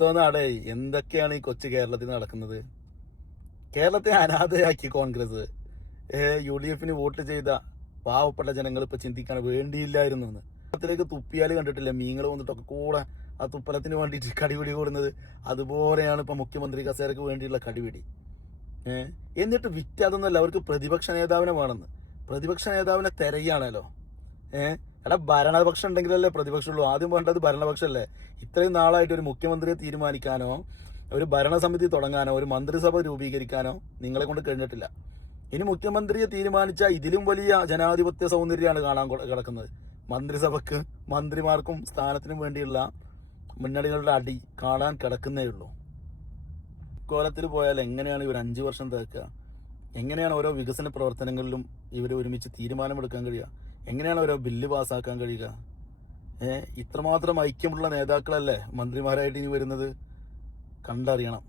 എന്തോന്നാടേ, എന്തൊക്കെയാണ് ഈ കൊച്ചു കേരളത്തിൽ നടക്കുന്നത്? കേരളത്തെ അനാഥയാക്കി കോൺഗ്രസ്. UDF വോട്ട് ചെയ്ത പാവപ്പെട്ട ജനങ്ങൾ ഇപ്പൊ ചിന്തിക്കാണ് വേണ്ടിയില്ലായിരുന്നു എന്ന്. കേരളത്തിലേക്ക് തുപ്പിയാൽ കണ്ടിട്ടില്ല, മീങ്ങൾ വന്നിട്ടൊക്കെ കൂടെ ആ തുപ്പലത്തിന് വേണ്ടിയിട്ട് കടിപിടി കൂടുന്നത്. അതുപോലെയാണ് ഇപ്പൊ മുഖ്യമന്ത്രി കസേരക്ക് വേണ്ടിയുള്ള കടിപിടി. എന്നിട്ട് അതൊന്നുമല്ല, അവർക്ക് പ്രതിപക്ഷ നേതാവിനെ വേണമെന്ന്. പ്രതിപക്ഷ നേതാവിനെ തിരയാണല്ലോ. എടാ, ഭരണപക്ഷം ഉണ്ടെങ്കിലല്ലേ പ്രതിപക്ഷമുള്ളൂ. ആദ്യം വേണ്ടത് ഭരണപക്ഷമല്ലേ? ഇത്രയും നാളായിട്ട് ഒരു മുഖ്യമന്ത്രിയെ തീരുമാനിക്കാനോ ഒരു ഭരണസമിതി തുടങ്ങാനോ ഒരു മന്ത്രിസഭ രൂപീകരിക്കാനോ നിങ്ങളെ കൊണ്ട് കഴിഞ്ഞിട്ടില്ല. ഇനി മുഖ്യമന്ത്രിയെ തീരുമാനിച്ചാൽ ഇതിലും വലിയ ജനാധിപത്യ സൗന്ദര്യമാണ് കാണാൻ കിടക്കുന്നത്. മന്ത്രിസഭക്ക് മന്ത്രിമാർക്കും സ്ഥാനത്തിനും വേണ്ടിയുള്ള മുന്നണികളുടെ അടി കാണാൻ കിടക്കുന്നേ ഉള്ളൂ. കോലത്തിൽ പോയാൽ എങ്ങനെയാണ് ഇവർ 5 വർഷം തേക്കുക? എങ്ങനെയാണ് ഓരോ വികസന പ്രവർത്തനങ്ങളിലും ഇവർ ഒരുമിച്ച് തീരുമാനമെടുക്കാൻ കഴിയുക? എങ്ങനെയാണ് ഓരോ ബില്ല് പാസ്സാക്കാൻ കഴിയുക? ഇത്രമാത്രം ഐക്യമുള്ള നേതാക്കളല്ലേ മന്ത്രിമാരായിട്ട് ഇനി വരുന്നത്? കണ്ടറിയണം.